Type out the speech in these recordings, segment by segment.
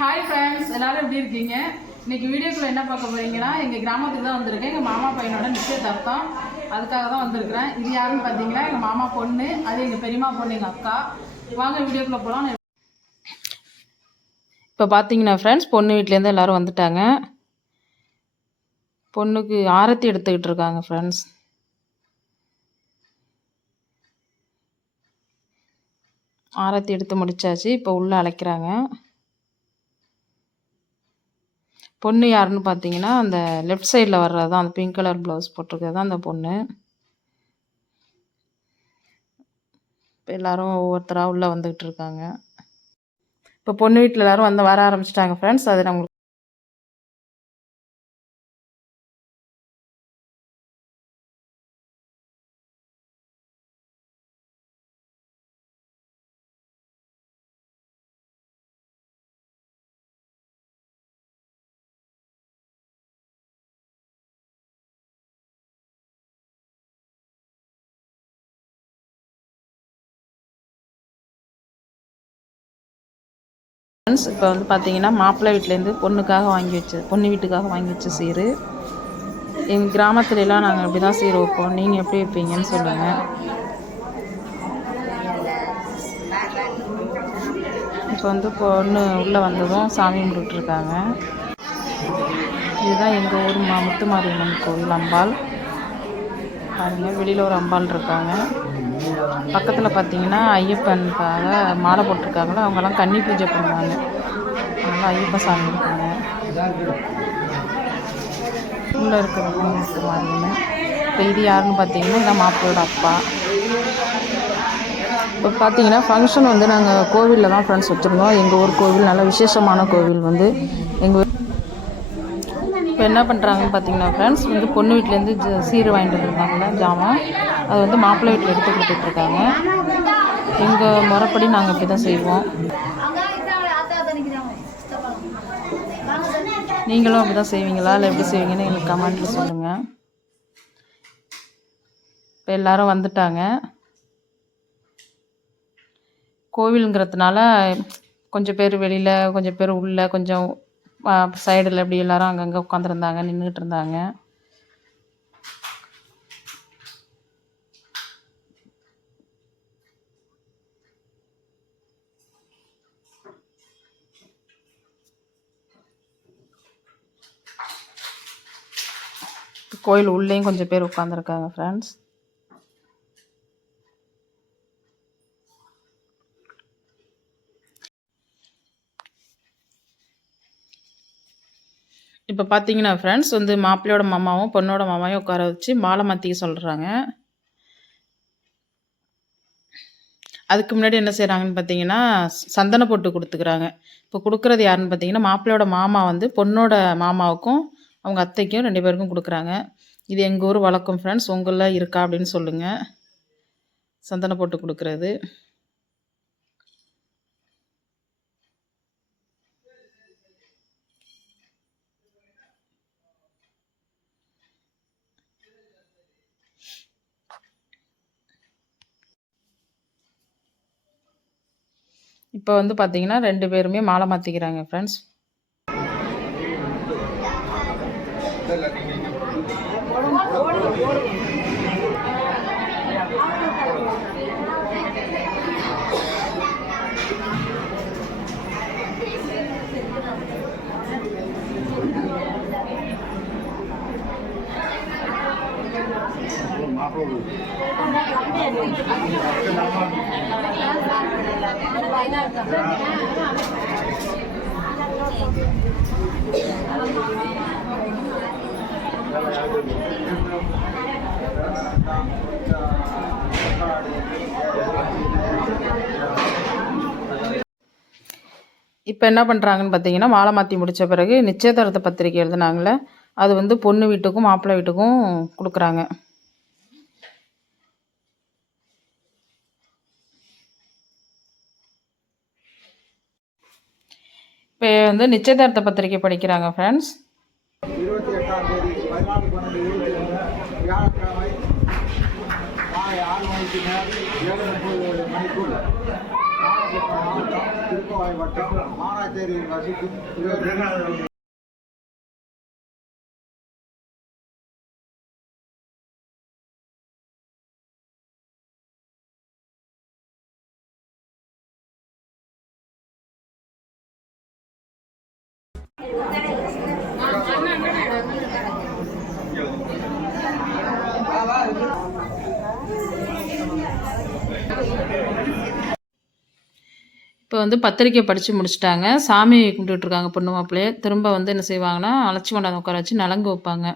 Hi friends, எல்லாரும் எப்படி இருக்கீங்க? இன்னைக்கு வீடியோக்குள்ள என்ன பார்க்க போறீங்கன்னா, எங்கள் கிராமத்துக்கு தான் வந்திருக்கேன். எங்கள் மாமா பையனோட நிச்சயதார்த்தம், அதுக்காக தான் வந்திருக்கிறேன். இது யாருன்னு பார்த்தீங்கன்னா எங்கள் மாமா பொண்ணு, அது எங்கள் பெரியம்மா பொண்ணு, எங்கள் அக்கா. வாங்க வீடியோக்குள்ளே போகலாம். இப்போ பார்த்தீங்கன்னா ஃப்ரெண்ட்ஸ், பொண்ணு வீட்டிலேருந்து எல்லோரும் வந்துட்டாங்க. பொண்ணுக்கு ஆரத்தி எடுத்துக்கிட்டு இருக்காங்க ஃப்ரெண்ட்ஸ். ஆரத்தி எடுத்து முடிச்சாச்சு. இப்போ உள்ளே அழைக்கிறாங்க. பொண்ணு யாருன்னு பார்த்தீங்கன்னா, அந்த லெஃப்ட் சைடில் வர்றது தான், அந்த பிங்க் கலர் ப்ளவுஸ் போட்டிருக்கிறது தான் அந்த பொண்ணு. இப்போ எல்லோரும் ஒவ்வொருத்தராக உள்ளே வந்துக்கிட்டு இருக்காங்க. இப்போ பொண்ணு வீட்டில் எல்லோரும் வர ஆரம்பிச்சிட்டாங்க ஃப்ரெண்ட்ஸ். அது நம்மளுக்கு ஃப்ரெண்ட்ஸ் இப்போ வந்து பார்த்தீங்கன்னா, மாப்பிள்ளை வீட்டிலேருந்து பொண்ணு வீட்டுக்காக வாங்கி வச்ச சீர். எங்கள் கிராமத்துலலாம் நாங்கள் இப்படி தான் சீர் வைப்போம். நீங்கள் எப்படி வைப்பீங்கன்னு சொல்லுங்கள். இப்போ வந்து பொண்ணு உள்ளே வந்ததும் சாமி கும்பிட்டுருக்காங்க. இதுதான் எங்கள் ஊர் முத்துமாரியம்மன் கோவில் அம்பாள். பாருங்கள், வெளியில் ஒரு அம்பாள் இருக்காங்க. பக்கத்தில் பார்த்தீங்கன்னா ஐயப்பனுக்காக மாலை போட்டிருக்காங்களோ, அவங்கெல்லாம் கன்னி பூஜை பண்ணுவாங்க. அதனால் ஐயப்ப சாமி இருக்காங்க. உள்ளே இருக்கிறவங்க முத்துமாரியம்மன். இப்போ இது யாருன்னு பார்த்தீங்கன்னா, இதான் மாப்பிள்ளையோட அப்பா. இப்போ பார்த்தீங்கன்னா ஃபங்க்ஷன் வந்து நாங்கள் கோவிலில் தான் ஃப்ரெண்ட்ஸ் வச்சுருந்தோம். எங்கள் ஊர் கோவில் நல்ல விசேஷமான கோவில் வந்து எங்கள் இப்போ என்ன பண்ணுறாங்கன்னு பார்த்தீங்கன்னா ஃப்ரெண்ட்ஸ், வந்து பொண்ணு வீட்டிலேருந்து சீர் வாங்கிட்டு வந்துருந்தாங்களே ஜாமான், அது வந்து மாப்பிள்ளை வீட்டில் எடுத்து கொடுத்துட்ருக்காங்க. எங்கள் முறைப்படி நாங்கள் இப்படி தான் செய்வோம். நீங்களும் அப்படி தான் செய்வீங்களா, இல்லை எப்படி செய்வீங்கன்னு எங்களுக்கு கமெண்ட்டில் சொல்லுங்கள். இப்போ எல்லோரும் வந்துட்டாங்க. கோவிலுங்கிறதுனால கொஞ்சம் பேர் வெளியில், கொஞ்சம் பேர் உள்ளே, கொஞ்சம் சைடில் இப்படி எல்லோரும் அங்கங்கே உட்காந்துருந்தாங்க, நின்றுட்டு இருந்தாங்க. கோயில் உள்ளேயும் கொஞ்சம் பேர் உட்காந்துருக்காங்க ஃப்ரெண்ட்ஸ். இப்போ பார்த்தீங்கன்னா ஃப்ரெண்ட்ஸ், வந்து மாப்பிள்ளையோட மாமாவும் பொண்ணோட மாமாவையும் உட்கார வச்சு மாலை மாற்றிக்க சொல்கிறாங்க. அதுக்கு முன்னாடி என்ன செய்கிறாங்கன்னு பார்த்தீங்கன்னா, சந்தன போட்டு கொடுத்துக்கிறாங்க. இப்போ கொடுக்குறது யாருன்னு பார்த்தீங்கன்னா, மாப்பிள்ளையோட மாமா வந்து பொண்ணோட மாமாவுக்கும் அவங்க அத்தைக்கும் 2 பேருக்கும் கொடுக்குறாங்க. இது எங்கள் ஊர் வழக்கம் ஃப்ரெண்ட்ஸ். உங்களில் இருக்கா அப்படின்னு சொல்லுங்கள், சந்தன போட்டு கொடுக்குறது. இப்போ வந்து பார்த்தீங்கன்னா 2 பேருமே மாலை மாற்றிக்கிறாங்க ஃப்ரெண்ட்ஸ். இப்போ என்ன பண்ணுறாங்கன்னு பார்த்தீங்கன்னா, மாலை மாற்றி முடித்த பிறகு நிச்சயதார்த்த பத்திரிக்கை எழுதுனாங்களே, அது வந்து பொண்ணு வீட்டுக்கும் மாப்பிள்ளை வீட்டுக்கும் கொடுக்குறாங்க. இப்போ வந்து நிச்சயதார்த்த பத்திரிக்கை படிக்கிறாங்க ஃப்ரெண்ட்ஸ். 28ஆம் தேதி 14/12/2021 வியாழக்கிழமை காலை 6 மணிக்கு மேல் 7:30 மணிக்குள் நாகப்பட்டினம் மாவட்டம் திருக்கோவை வட்டம் மானாத்தேரியில் வசிக்கும் இவர் இப்போ வந்து பத்திரிக்கை படித்து முடிச்சிட்டாங்க. சாமி கும்பிட்டுட்ருக்காங்க பொண்ணு மாப்பிள்ளைய. திரும்ப வந்து என்ன செய்வாங்கன்னா, அழைச்சி கொண்டாந்து உட்கார வச்சு நலங்கு வைப்பாங்க.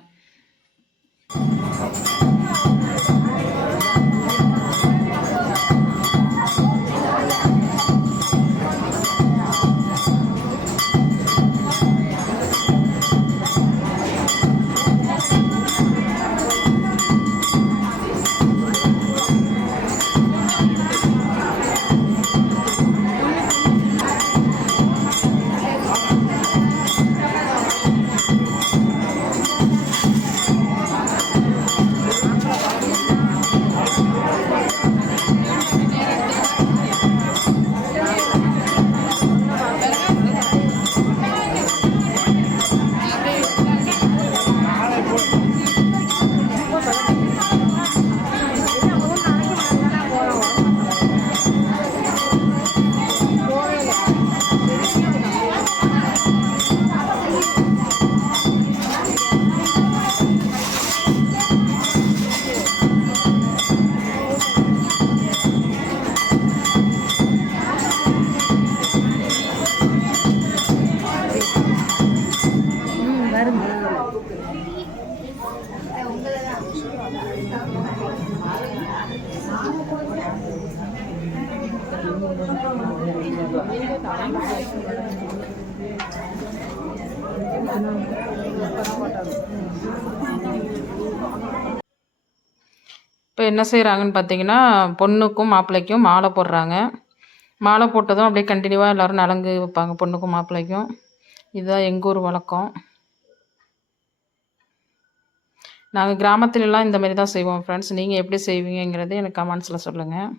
இப்போ என்ன செய்கிறாங்கன்னு பார்த்தீங்கன்னா, பொண்ணுக்கும் மாப்பிள்ளைக்கும் மாலை போடுறாங்க. மாலை போட்டதும் அப்படியே கண்டினியூவாக எல்லோரும் நலங்கு வைப்பாங்க பொண்ணுக்கும் மாப்பிள்ளைக்கும். இதுதான் எங்கள் ஊர் வழக்கம். நாங்கள் கிராமத்துலலாம் இந்த மாதிரி தான் செய்வோம் ஃப்ரெண்ட்ஸ். நீங்கள் எப்படி செய்வீங்கங்கிறது எனக்கு கமெண்ட்ஸில் சொல்லுங்கள்.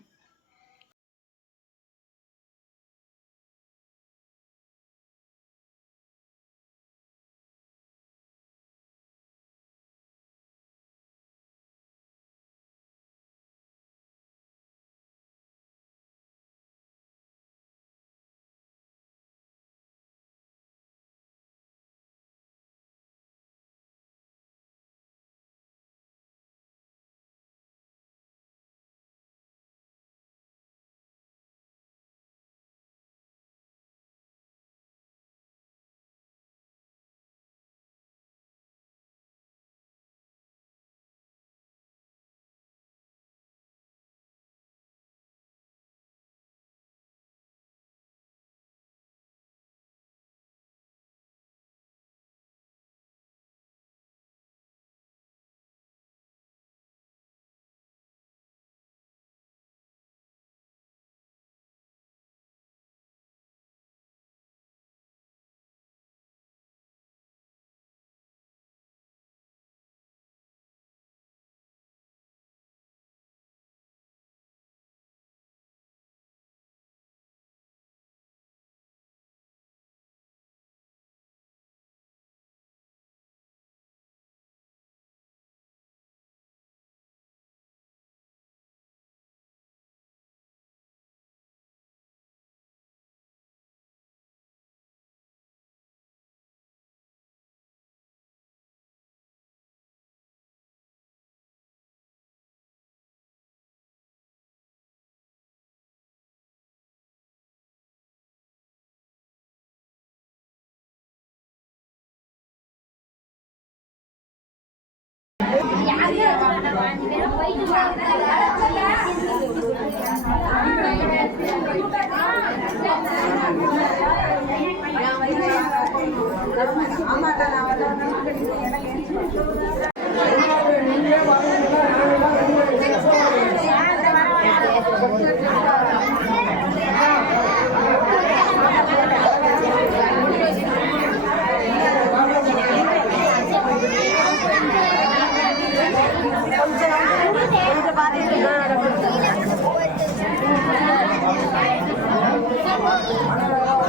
கொஞ்சம்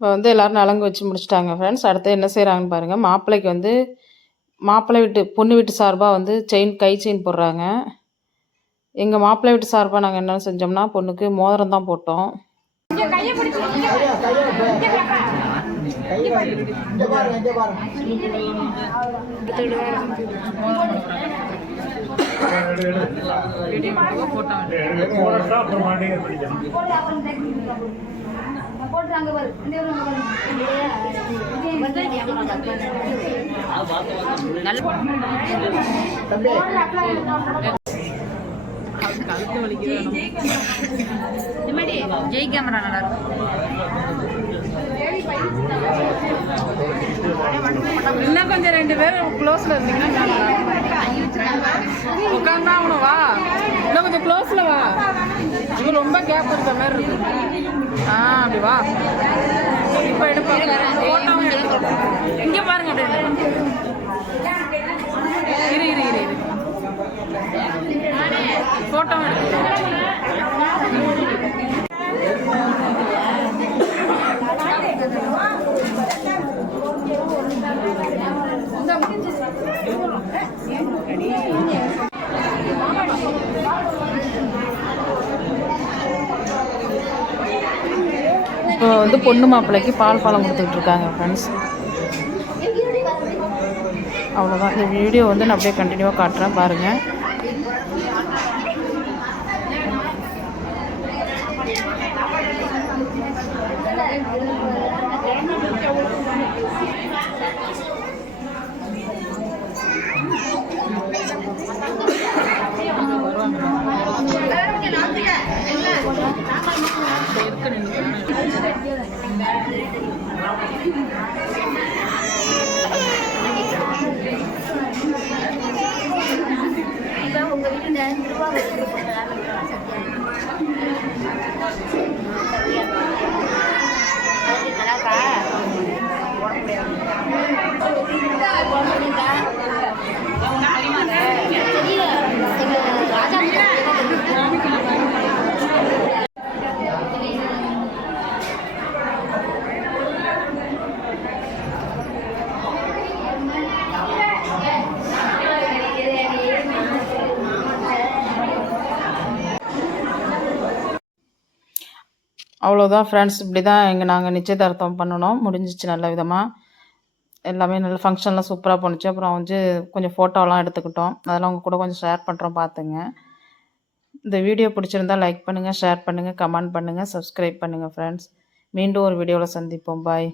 இப்போ வந்து எல்லோரும் நலங்கு வச்சு முடிச்சிட்டாங்க ஃப்ரெண்ட்ஸ். அடுத்து என்ன செய்கிறாங்கன்னு பாருங்கள். மாப்பிள்ளைக்கு வந்து மாப்பிள்ளை வீட்டு பொண்ணு வீட்டு சார்பாக வந்து கை செயின் போடுறாங்க. எங்கள் மாப்பிள்ளை வீட்டு சார்பாக நாங்கள் என்ன செஞ்சோம்னா பொண்ணுக்கு மோதிரம் தான் போட்டோம். ஜெய் கேமரா நல்லா இருக்கும். இன்னும் கொஞ்சம் 2 பேரும் க்ளோஸில் இருந்தீங்கன்னா உட்காந்தாகணும். வா, இன்னும் கொஞ்சம் க்ளோஸில் வா. இது ரொம்ப கேப் இருக்க மாதிரி இருக்கு. அப்படி வா. இப்போ எடுப்பாங்க. ஃபோட்டோவும் எடுத்துக்கணும். இங்கே பாருங்க. அப்படியே இரு ஃபோட்டோவும் எடுத்துக்கணும். இப்போ வந்து பொண்ணு மாப்பிள்ளைக்கு பால் பழம் கொடுத்துக்கிட்டு இருக்காங்க ஃப்ரெண்ட்ஸ். அவ்வளோதான். இந்த வீடியோ வந்து நான் அப்படியே கண்டினியூவாக காட்டுறேன் பாருங்கள். உங்க வீட்டுல அவ்வளோதான் ஃப்ரெண்ட்ஸ். இப்படி தான் நாங்கள் நிச்சயதார்த்தம் பண்ணணும். முடிஞ்சிச்சு நல்ல விதமாக. எல்லாமே நல்ல ஃபங்க்ஷன்லாம் சூப்பராக போணுச்சு. அப்புறம் வந்து கொஞ்சம் ஃபோட்டோலாம் எடுத்துக்கிட்டோம். அதெல்லாம் உங்கள் கூட கொஞ்சம் ஷேர் பண்ணுறோம் பார்த்துங்க. இந்த வீடியோ பிடிச்சிருந்தால் லைக் பண்ணுங்கள், ஷேர் பண்ணுங்கள், கமெண்ட் பண்ணுங்கள், சப்ஸ்கிரைப் பண்ணுங்கள் ஃப்ரெண்ட்ஸ். மீண்டும் ஒரு வீடியோவில் சந்திப்போம். பாய்.